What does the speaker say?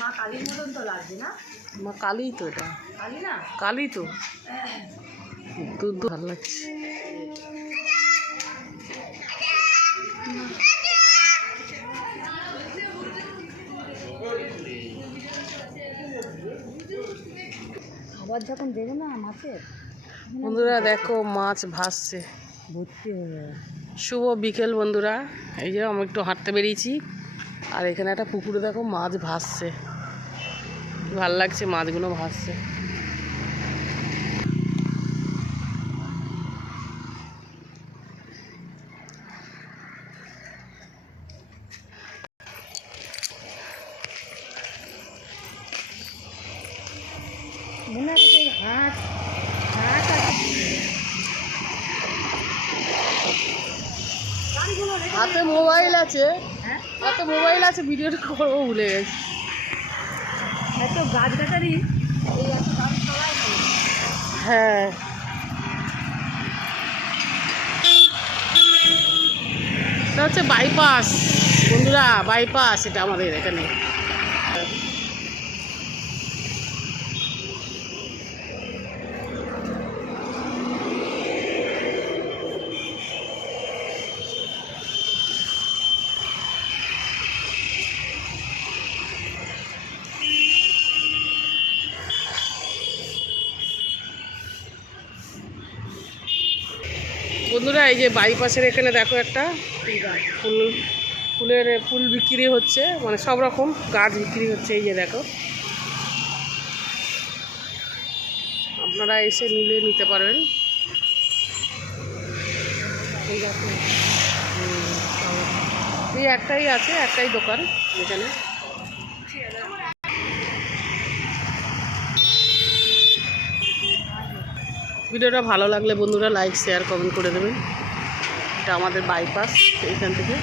মা কালীর মতন তো লাগছে না? মা কালী তো, এটা কালী না? কালী তো, দুধ ভালো লাগছে। আবার যখন দেবে না মাছের, বন্ধুরা দেখো মাছ ভাসছে, ভর্তি হয়ে যাবে। শুভ বিকেল বন্ধুরা। এই যে আমি একটু হাঁটতে বেরিয়েছি, আর এখানে একটা পুকুরে দেখো মাছ ভাসছে, ভাল লাগছে মাছগুলো ভাসছে। মনে হয় সেই হাঁস হাঁস হাতে মোবাইল আছে, হাতে মোবাইল আছে, ভিডিওটা করবো ভুলে গেছি। এত গাছ গাছারি, এই এত গাছ সবাই হ্যাঁ, এটা হচ্ছে বাইপাস বন্ধুরা, বাইপাস এটা আমাদের এখানে। বন্ধুরা এই যে বাইপাসের এখানে দেখো একটা ফুল বিক্রি হচ্ছে, মানে সব রকম গাছ বিক্রি হচ্ছে। এই যে দেখো, আপনারা এসে নিতে পারবেন। এই একটাই আছে, একটাই দোকান এখানে। ভিডিওটা ভালো লাগলে বন্ধুরা লাইক শেয়ার কমেন্ট করে দেবেন। এটা আমাদের বাইপাস, এইখান থেকে